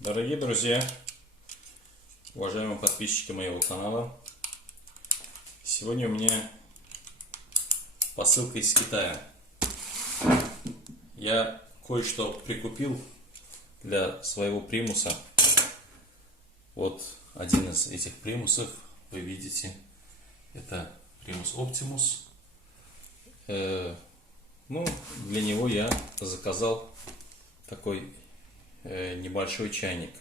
Дорогие друзья, уважаемые подписчики моего канала, сегодня у меня посылка из Китая. Я кое-что прикупил для своего примуса. Вот один из этих примусов, вы видите, это примус Optimus. Для него я заказал такой небольшой чайник.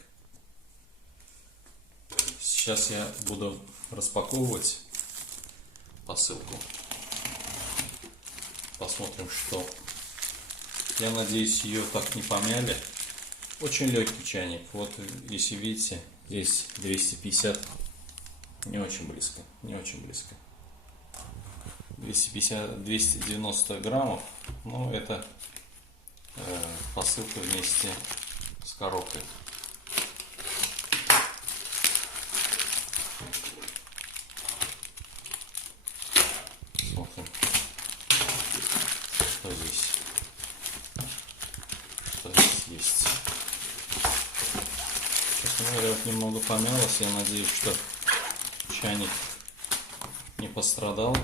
Сейчас я буду распаковывать посылку. Посмотрим, что. Я надеюсь, ее так не помяли. Очень легкий чайник. Вот, если видите, здесь 250. Не очень близко. 290 граммов. Но это посылка вместе с коробкой. Смотрим, что здесь есть. Честно говоря, вот немного помялось. Я надеюсь, что чайник не пострадал.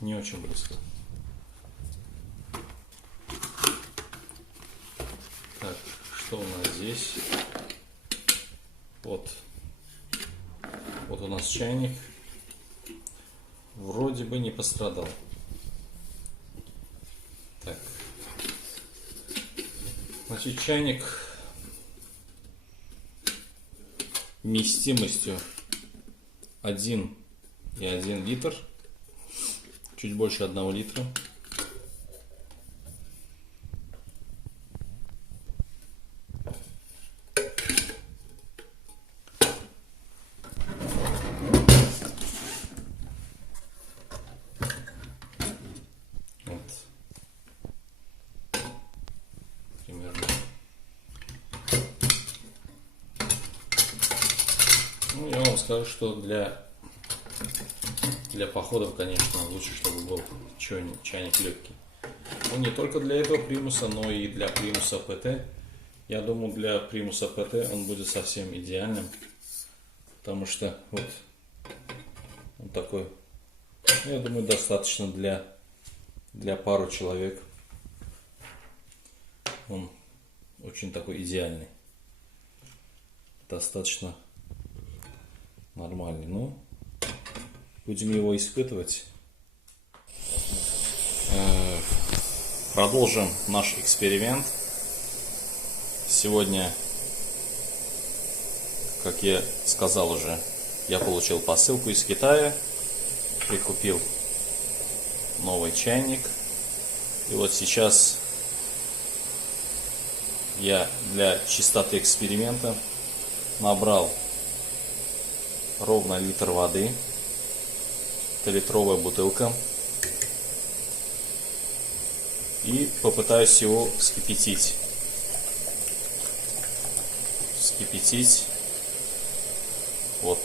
Не очень близко. Так, что у нас здесь? Вот у нас чайник. Вроде бы не пострадал. Так. Значит, чайник вместимостью 1,1 литр. Чуть больше 1 литра. Вот. Примерно. Я вам скажу, что для походов, конечно, лучше, чтобы был чайник легкий. Но не только для этого примуса, но и для примуса ПТ. Я думаю, для примуса ПТ он будет совсем идеальным. Потому что вот он такой, я думаю, достаточно для пару человек. Он очень такой идеальный. Достаточно нормальный. Ну, будем его испытывать. Продолжим наш эксперимент. Сегодня, как я сказал уже, я получил посылку из Китая. Прикупил новый чайник. И вот сейчас я для чистоты эксперимента набрал ровно литр воды. Это литровая бутылка. И попытаюсь его вскипятить. Вот.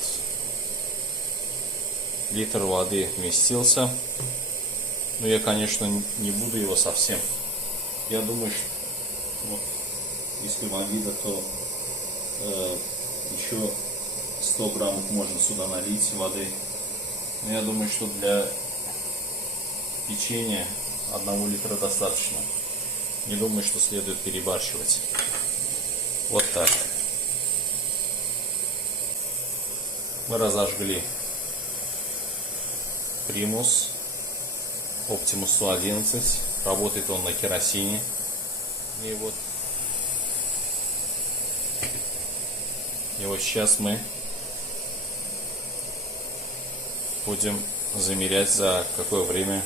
Литр воды вместился. Но я, конечно, не буду его совсем. Я думаю, что вот, если вода, то еще 100 граммов можно сюда налить воды. Но я думаю, что для печенья 1 литра достаточно. Не думаю, что следует перебарщивать. Вот так. Мы разожгли примус Optimus 111. Работает он на керосине. И вот сейчас мы будем замерять, за какое время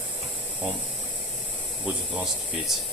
он будет у нас кипеть.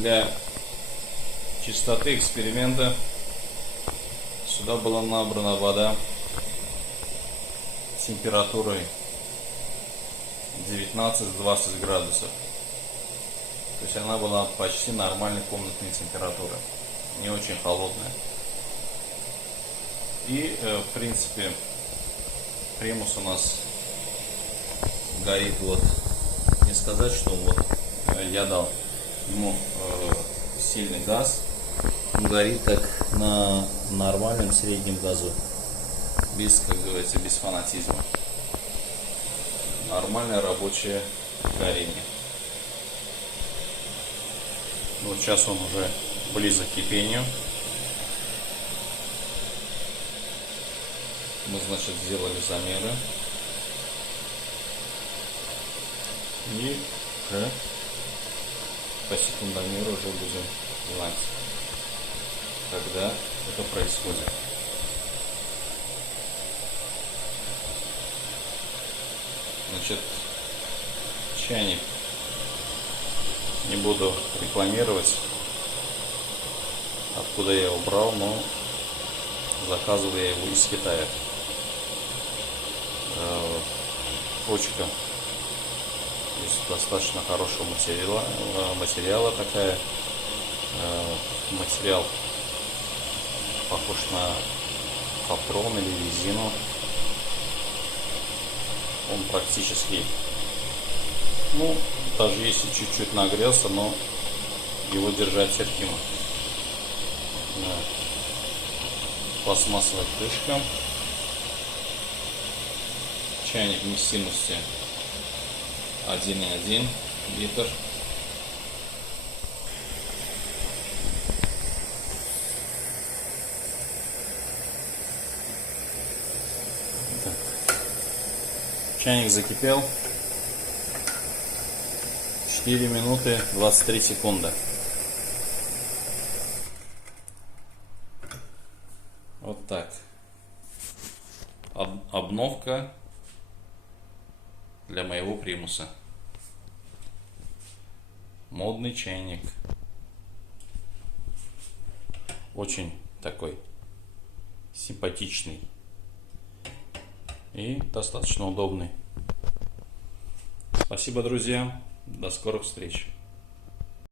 для чистоты эксперимента сюда была набрана вода температурой 19-20 градусов. То есть она была почти нормальной комнатной температуры, не очень холодная. И в принципе примус у нас горит, вот, не сказать, что вот я дал ему сильный газ, он горит так на нормальном среднем газу, без, как говорится, без фанатизма. Нормальное рабочее горение. Вот сейчас он уже близок к кипению. Мы, значит, сделали замеры. И уже по секундомеру уже будем знать, когда это происходит. Значит, чайник не буду рекламировать, откуда я его брал, но заказывал я его из Китая. Ручка из достаточно хорошего материала такая. Материал похож на капрон или резину. Он практически, ну, даже если чуть-чуть нагрелся, но его держать терпимо. Пластмассовая крышка. Чайник вместимости 1,1 литр. Чайник закипел. 4 минуты 23 секунды. Вот так. Обновка для моего примуса. Модный чайник. Очень такой симпатичный. И достаточно удобный. Спасибо, друзья. До скорых встреч.